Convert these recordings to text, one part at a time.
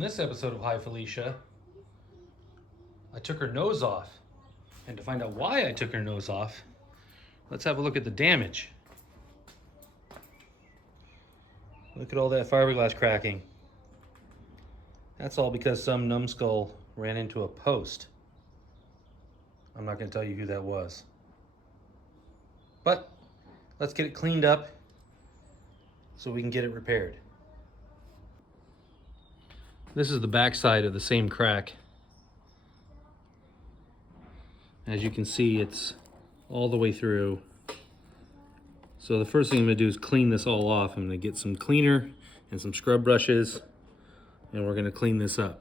On this episode of Hi Felicia, I took her nose off. And to find out why I took her nose off, let's have a look at the damage. Look at all that fiberglass cracking. That's all because some numbskull ran into a post. I'm not going to tell you who that was. But let's get it cleaned up so we can get it repaired. This is the back side of the same crack. As you can see, it's all the way through. So the first thing I'm going to do is clean this all off. I'm going to get some cleaner and some scrub brushes, and we're going to clean this up.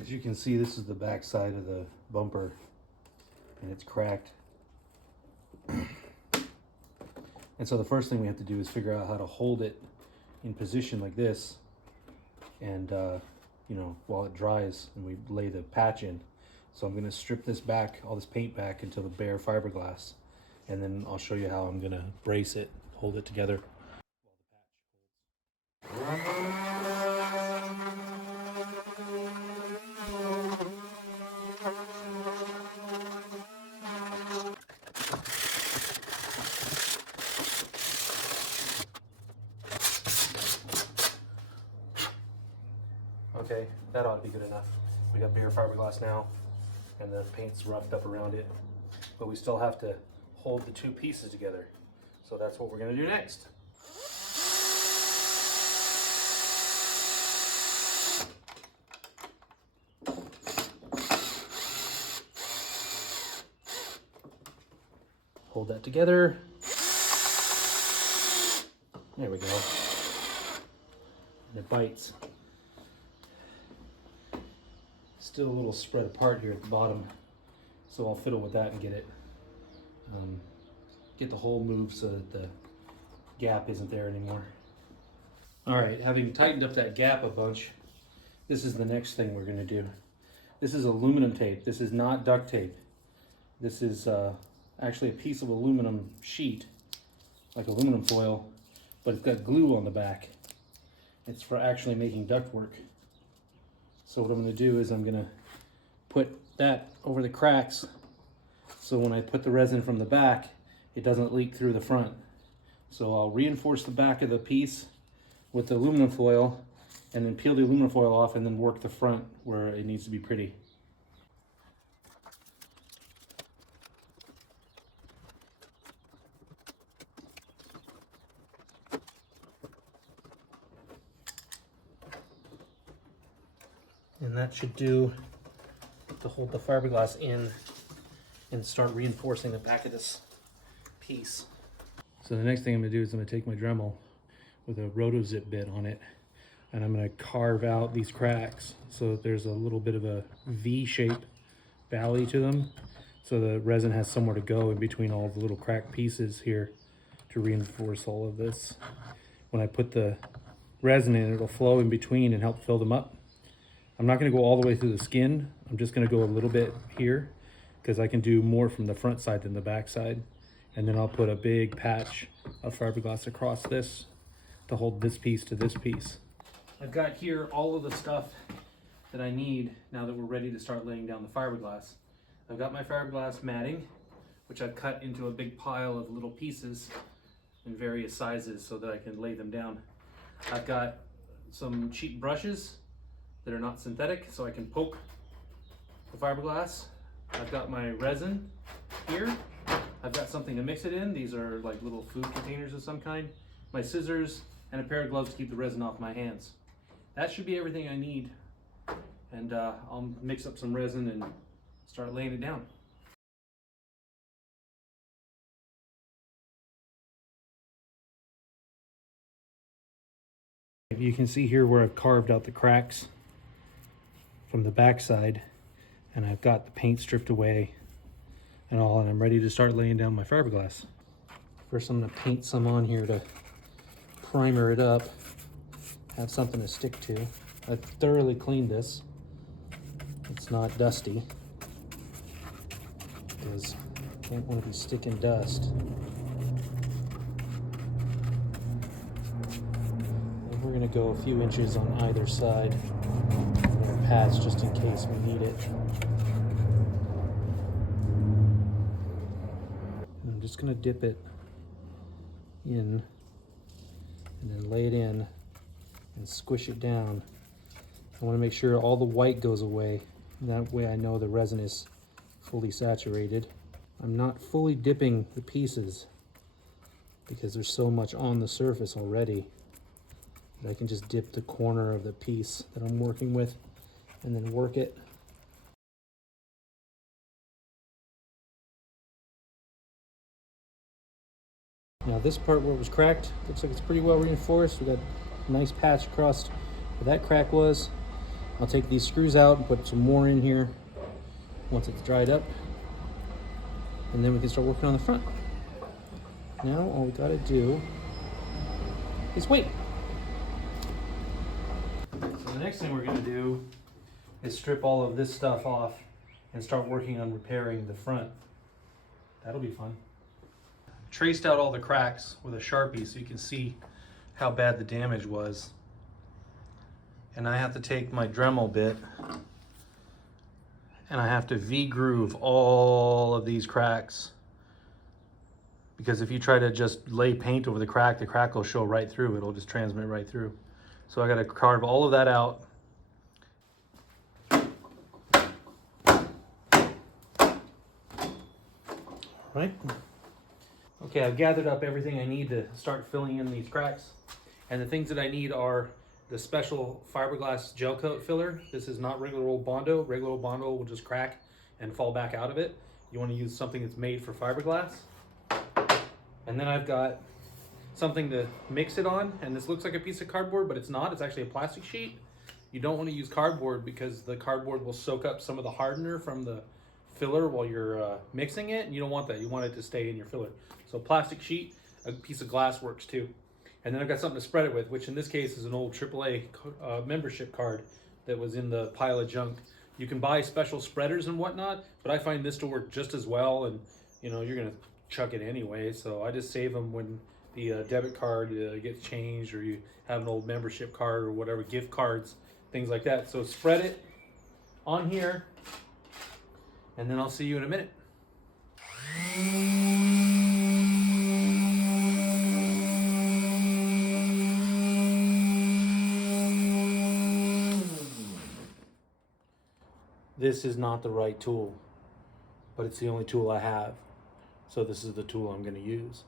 As you can see, this is the back side of the bumper, and it's cracked. And so the first thing we have to do is figure out how to hold it in position like this, and you know, while it dries and we lay the patch in. So I'm going to strip this back, all this paint back, into the bare fiberglass, and then I'll show you how I'm going to brace it, hold it together. Okay, that ought to be good enough. We got bare fiberglass now, and the paint's roughed up around it, but we still have to hold the two pieces together. So that's what we're going to do next. Hold that together. There we go. And it bites. Still a little spread apart here at the bottom, so I'll fiddle with that and get it, get the hole moved so that the gap isn't there anymore. All right, having tightened up that gap a bunch, this is the next thing we're going to do. This is aluminum tape. This is not duct tape. This is actually a piece of aluminum sheet, like aluminum foil, but it's got glue on the back. It's for actually making ductwork. So what I'm going to do is I'm going to put that over the cracks, so when I put the resin from the back, it doesn't leak through the front. So I'll reinforce the back of the piece with the aluminum foil, and then peel the aluminum foil off, and then work the front where it needs to be pretty. And that should do to hold the fiberglass in and start reinforcing the back of this piece. So the next thing I'm going to do is I'm going to take my Dremel with a roto-zip bit on it, and I'm going to carve out these cracks so that there's a little bit of a V-shaped valley to them, so the resin has somewhere to go in between all the little cracked pieces here to reinforce all of this. When I put the resin in, it'll flow in between and help fill them up. I'm not going to go all the way through the skin. I'm just going to go a little bit here, because I can do more from the front side than the back side. And then I'll put a big patch of fiberglass across this to hold this piece to this piece. I've got here all of the stuff that I need now that we're ready to start laying down the fiberglass. I've got my fiberglass matting, which I've cut into a big pile of little pieces in various sizes so that I can lay them down. I've got some cheap brushes that are not synthetic, so I can poke the fiberglass. I've got my resin here. I've got something to mix it in. These are like little food containers of some kind. My scissors, and a pair of gloves to keep the resin off my hands. That should be everything I need. And I'll mix up some resin and start laying it down. You can see here where I've carved out the cracks from the backside, and I've got the paint stripped away and all, and I'm ready to start laying down my fiberglass. First I'm gonna paint some on here to primer it up, have something to stick to. I've thoroughly cleaned this. It's not dusty, because I don't want to be sticking dust. And we're gonna go a few inches on either side of our pads just in case we need it. I'm just gonna dip it in and then lay it in and squish it down. I want to make sure all the white goes away. That way I know the resin is fully saturated. I'm not fully dipping the pieces because there's so much on the surface already that I can just dip the corner of the piece that I'm working with and then work it. Now this part where it was cracked, looks like it's pretty well reinforced. We got a nice patch across where that crack was. I'll take these screws out and put some more in here once it's dried up. And then we can start working on the front. Now all we gotta do is wait. So the next thing we're gonna do is strip all of this stuff off and start working on repairing the front. That'll be fun. Traced out all the cracks with a Sharpie so you can see how bad the damage was. And I have to take my Dremel bit and I have to V-groove all of these cracks, because if you try to just lay paint over the crack will show right through. It'll just transmit right through. So I got to carve all of that out. All right. Okay, I've gathered up everything I need to start filling in these cracks. And the things that I need are the special fiberglass gel coat filler. This is not regular old Bondo. Regular old Bondo will just crack and fall back out of it. You want to use something that's made for fiberglass. And then I've got something to mix it on. And this looks like a piece of cardboard, but it's not. It's actually a plastic sheet. You don't want to use cardboard because the cardboard will soak up some of the hardener from the filler while you're mixing it. And you don't want that. You want it to stay in your filler. So plastic sheet, a piece of glass works too. And then I've got something to spread it with, which in this case is an old AAA membership card that was in the pile of junk. You can buy special spreaders and whatnot, but I find this to work just as well. And you know, you're gonna chuck it anyway. So I just save them when the debit card gets changed, or you have an old membership card or whatever, gift cards, things like that. So spread it on here, and then I'll see you in a minute. This is not the right tool, but it's the only tool I have. So this is the tool I'm going to use.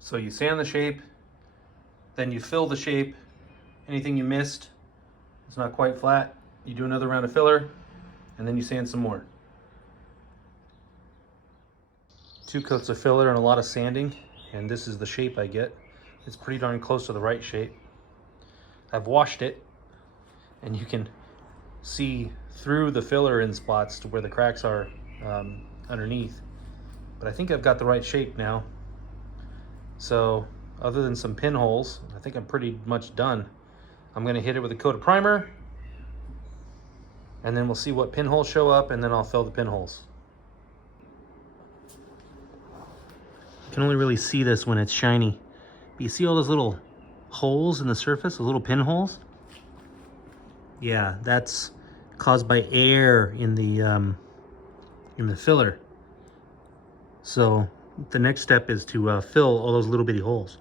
So you sand the shape, then you fill the shape. Anything you missed, it's not quite flat, you do another round of filler, and then you sand some more. 2 coats of filler and a lot of sanding, and this is the shape I get. It's pretty darn close to the right shape. I've washed it, and you can see through the filler in spots to where the cracks are underneath. But I think I've got the right shape now. So other than some pinholes, I think I'm pretty much done. I'm gonna hit it with a coat of primer, and then we'll see what pinholes show up, and then I'll fill the pinholes. You can only really see this when it's shiny. But you see all those little holes in the surface, those little pinholes? Yeah, that's caused by air in the filler. So the next step is to fill all those little bitty holes.